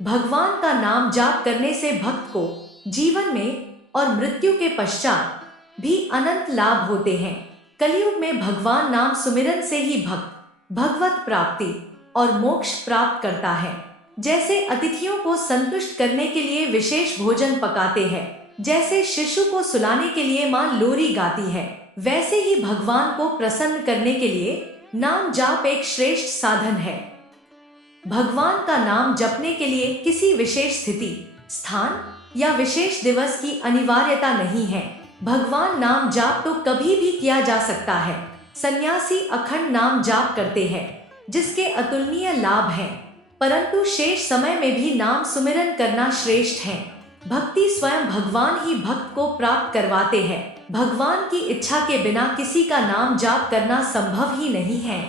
भगवान का नाम जाप करने से भक्त को जीवन में और मृत्यु के पश्चात भी अनंत लाभ होते हैं। कलयुग में भगवान नाम सुमिरन से ही भक्त भगवत प्राप्ति और मोक्ष प्राप्त करता है। जैसे अतिथियों को संतुष्ट करने के लिए विशेष भोजन पकाते हैं, जैसे शिशु को सुलाने के लिए माँ लोरी गाती है, वैसे ही भगवान को प्रसन्न करने के लिए नाम जाप एक श्रेष्ठ साधन है। भगवान का नाम जपने के लिए किसी विशेष स्थिति, स्थान या विशेष दिवस की अनिवार्यता नहीं है। भगवान नाम जाप तो कभी भी किया जा सकता है। सन्यासी अखंड नाम जाप करते हैं, जिसके अतुलनीय लाभ हैं, परंतु शेष समय में भी नाम सुमिरन करना श्रेष्ठ है। भक्ति स्वयं भगवान ही भक्त को प्राप्त करवाते हैं। भगवान की इच्छा के बिना किसी का नाम जाप करना संभव ही नहीं है।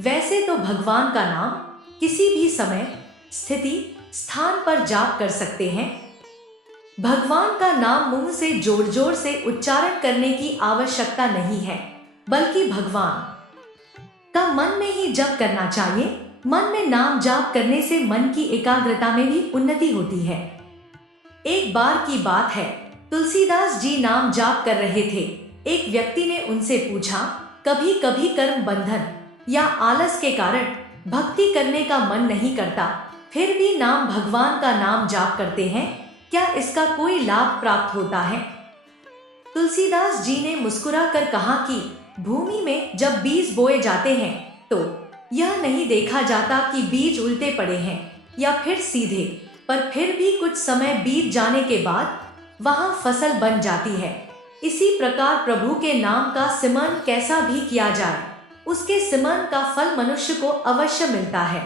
वैसे तो भगवान का नाम किसी भी समय, स्थिति, स्थान पर जाप कर सकते हैं। भगवान का नाम मुंह से जोर जोर से उच्चारण करने की आवश्यकता नहीं है, बल्कि भगवान का मन में ही जप करना चाहिए। मन में नाम जाप करने से मन की एकाग्रता में भी उन्नति होती है। एक बार की बात है, तुलसीदास जी नाम जाप कर रहे थे। एक व्यक्ति ने उनसे पूछा, कभी कभी कर्म बंधन या आलस के कारण भक्ति करने का मन नहीं करता, फिर भी नाम भगवान का नाम जाप करते हैं, क्या इसका कोई लाभ प्राप्त होता है? तुलसीदास जी ने मुस्कुराकर कहा कि भूमि में जब बीज बोए जाते हैं तो यह नहीं देखा जाता कि बीज उल्टे पड़े हैं या फिर सीधे, पर फिर भी कुछ समय बीत जाने के बाद वहां फसल बन जाती है। इसी प्रकार प्रभु के नाम का सिमरन कैसा भी किया जाए, उसके सिमरन का फल मनुष्य को अवश्य मिलता है।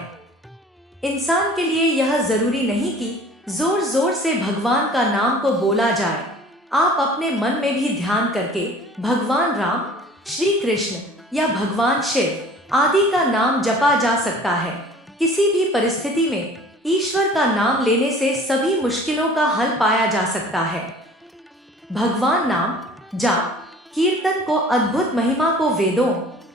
इंसान के लिए यह जरूरी नहीं कि जोर जोर से भगवान का नाम को बोला जाए। आप अपने मन में भी ध्यान करके भगवान राम, श्री कृष्ण या भगवान शिव आदि का नाम जपा जा सकता है। किसी भी परिस्थिति में ईश्वर का नाम लेने से सभी मुश्किलों का हल पाया जा सकता है। भगवान नाम, जाप, कीर्तन को अद्भुत महिमा को वेदों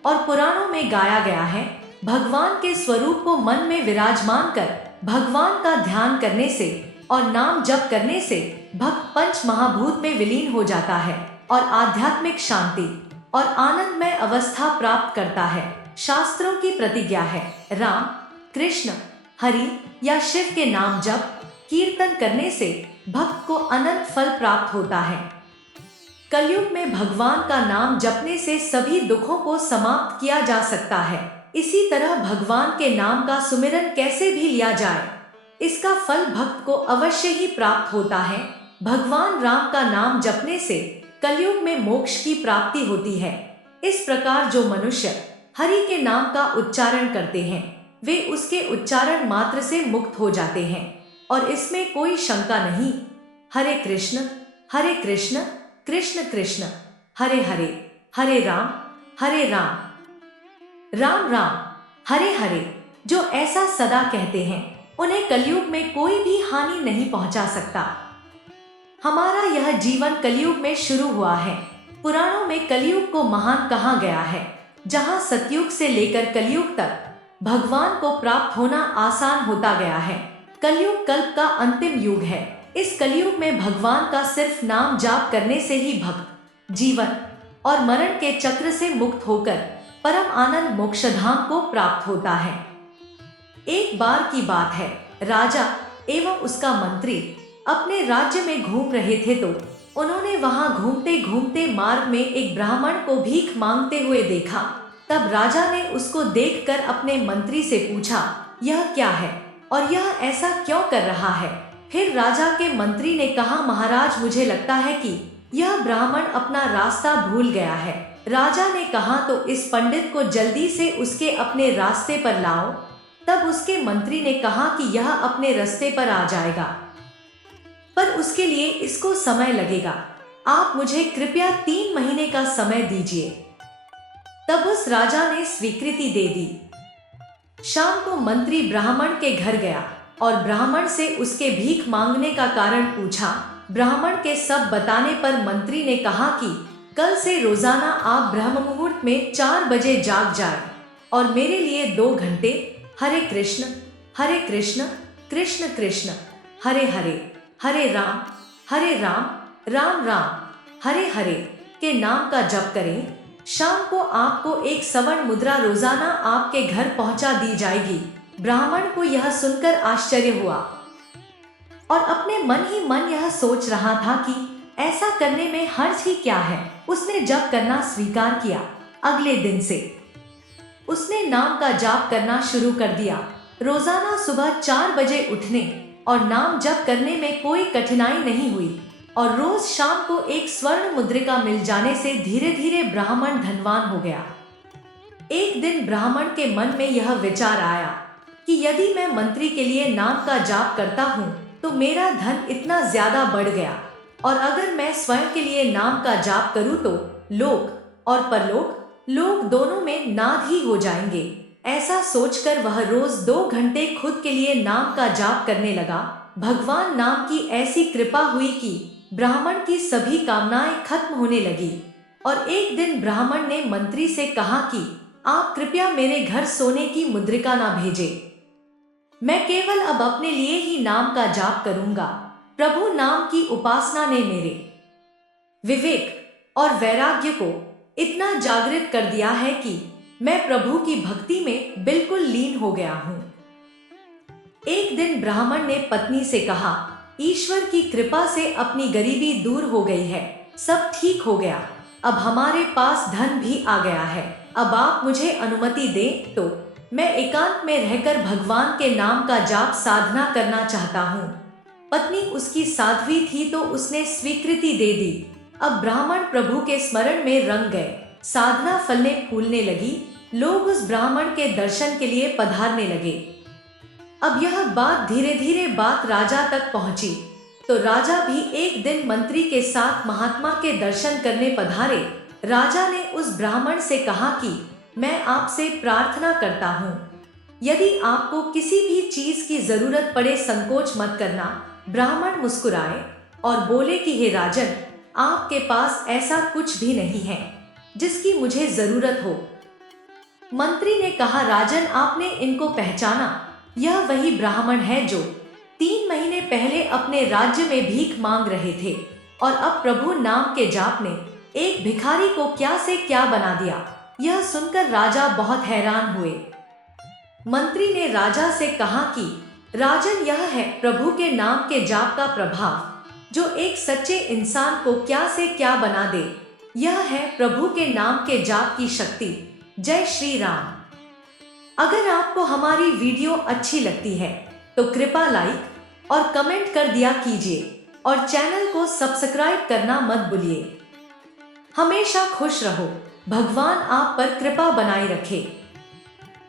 और पुराणों में गाया गया है। भगवान के स्वरूप को मन में विराजमान कर भगवान का ध्यान करने से और नाम जप करने से भक्त पंच महाभूत में विलीन हो जाता है और आध्यात्मिक शांति और आनंदमय अवस्था प्राप्त करता है। शास्त्रों की प्रतिज्ञा है, राम, कृष्ण, हरि या शिव के नाम जप कीर्तन करने से भक्त को अनंत फल प्राप्त होता है। कलयुग में भगवान का नाम जपने से सभी दुखों को समाप्त किया जा सकता है। इसी तरह भगवान के नाम का सुमिरन कैसे भी लिया जाए, इसका फल भक्त को अवश्य ही प्राप्त होता है। भगवान राम का नाम जपने से कलयुग में मोक्ष की प्राप्ति होती है। इस प्रकार जो मनुष्य हरि के नाम का उच्चारण करते हैं, वे उसके उच्चारण मात्र से मुक्त हो जाते हैं और इसमें कोई शंका नहीं। हरे कृष्ण कृष्ण कृष्ण हरे हरे, हरे राम राम राम हरे हरे, जो ऐसा सदा कहते हैं उन्हें कलयुग में कोई भी हानि नहीं पहुंचा सकता। हमारा यह जीवन कलयुग में शुरू हुआ है। पुराणों में कलयुग को महान कहा गया है, जहां सतयुग से लेकर कलयुग तक भगवान को प्राप्त होना आसान होता गया है। कलयुग कल्प का अंतिम युग है। इस कलयुग में भगवान का सिर्फ नाम जाप करने से ही भक्त जीवन और मरण के चक्र से मुक्त होकर परम आनंद मोक्षधाम को प्राप्त होता है। एक बार की बात है, राजा एवं उसका मंत्री अपने राज्य में घूम रहे थे तो उन्होंने वहां घूमते घूमते मार्ग में एक ब्राह्मण को भीख मांगते हुए देखा। तब राजा ने उसको देखकर अपने मंत्री से पूछा, यह क्या है और यह ऐसा क्यों कर रहा है? फिर राजा के मंत्री ने कहा, महाराज, मुझे लगता है कि यह ब्राह्मण अपना रास्ता भूल गया है। राजा ने कहा, तो इस पंडित को जल्दी से उसके अपने रास्ते पर लाओ। तब उसके मंत्री ने कहा कि यह अपने रास्ते पर आ जाएगा, पर उसके लिए इसको समय लगेगा। आप मुझे कृपया 3 महीने का समय दीजिए। तब उस राजा ने स्वीकृति दे दी। शाम को मंत्री ब्राह्मण के घर गया और ब्राह्मण से उसके भीख मांगने का कारण पूछा। ब्राह्मण के सब बताने पर मंत्री ने कहा कि कल से रोजाना आप ब्रह्म मुहूर्त में 4 बजे जाग जाए और मेरे लिए 2 घंटे हरे कृष्ण कृष्ण कृष्ण हरे हरे, हरे राम राम राम हरे हरे के नाम का जप करें। शाम को आपको एक स्वर्ण मुद्रा रोजाना आपके घर पहुंचा दी जाएगी। ब्राह्मण को यह सुनकर आश्चर्य हुआ और अपने मन ही मन यह सोच रहा था कि ऐसा करने में हर्ज ही क्या है। उसने जप करना स्वीकार किया। अगले दिन से उसने नाम का जाप करना शुरू कर दिया। रोजाना सुबह 4 बजे उठने और नाम जप करने में कोई कठिनाई नहीं हुई और रोज शाम को एक स्वर्ण मुद्रिका मिल जाने से धीरे धीरे ब्राह्मण धनवान हो गया। एक दिन ब्राह्मण के मन में यह विचार आया कि यदि मैं मंत्री के लिए नाम का जाप करता हूँ तो मेरा धन इतना ज्यादा बढ़ गया, और अगर मैं स्वयं के लिए नाम का जाप करूँ तो लोक और परलोक लोग दोनों में नाद ही हो जाएंगे। ऐसा सोचकर वह रोज 2 घंटे खुद के लिए नाम का जाप करने लगा। भगवान नाम की ऐसी कृपा हुई कि ब्राह्मण की सभी कामनाएं खत्म होने लगी और एक दिन ब्राह्मण ने मंत्री से कहा कि आप कृपया मेरे घर सोने की मुद्रिका ना भेजें। मैं केवल अब अपने लिए ही नाम का जाप करूंगा। प्रभु नाम की उपासना ने मेरे विवेक और वैराग्य को इतना जागृत कर दिया है कि मैं प्रभु की भक्ति में बिल्कुल लीन हो गया हूँ। एक दिन ब्राह्मण ने पत्नी से कहा, ईश्वर की कृपा से अपनी गरीबी दूर हो गई है, सब ठीक हो गया, अब हमारे पास धन भी आ गया है। अब आप मुझे अनुमति दें तो मैं एकांत में रहकर भगवान के नाम का जाप साधना करना चाहता हूँ। पत्नी उसकी साध्वी थी तो उसने स्वीकृति दे दी। अब ब्राह्मण प्रभु के स्मरण में रंग गए। साधना फलने फूलने लगी। लोग उस ब्राह्मण के दर्शन के लिए पधारने लगे। अब यह बात धीरे धीरे बात राजा तक पहुंची तो राजा भी एक दिन मंत्री के साथ महात्मा के दर्शन करने पधारे। राजा ने उस ब्राह्मण से कहा कि मैं आपसे प्रार्थना करता हूँ, यदि आपको किसी भी चीज की जरूरत पड़े संकोच मत करना। ब्राह्मण मुस्कुराए और बोले कि हे राजन, आपके पास ऐसा कुछ भी नहीं है जिसकी मुझे जरूरत हो। मंत्री ने कहा, राजन आपने इनको पहचाना, यह वही ब्राह्मण है जो 3 महीने पहले अपने राज्य में भीख मांग रहे थे और अब प्रभु नाम के जाप ने एक भिखारी को क्या से क्या बना दिया। यह सुनकर राजा बहुत हैरान हुए। मंत्री ने राजा से कहा कि राजन, यह है प्रभु के नाम के जाप का प्रभाव जो एक सच्चे इंसान को क्या से क्या बना दे। यह है प्रभु के नाम के जाप की शक्ति। जय श्री राम। अगर आपको हमारी वीडियो अच्छी लगती है तो कृपया लाइक और कमेंट कर दिया कीजिए और चैनल को सब्सक्राइब करना मत भूलिए। हमेशा खुश रहो, भगवान आप पर कृपा बनाए रखे।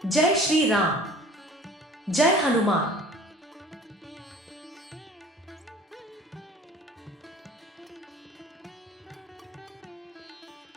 जय श्री राम। जय हनुमान।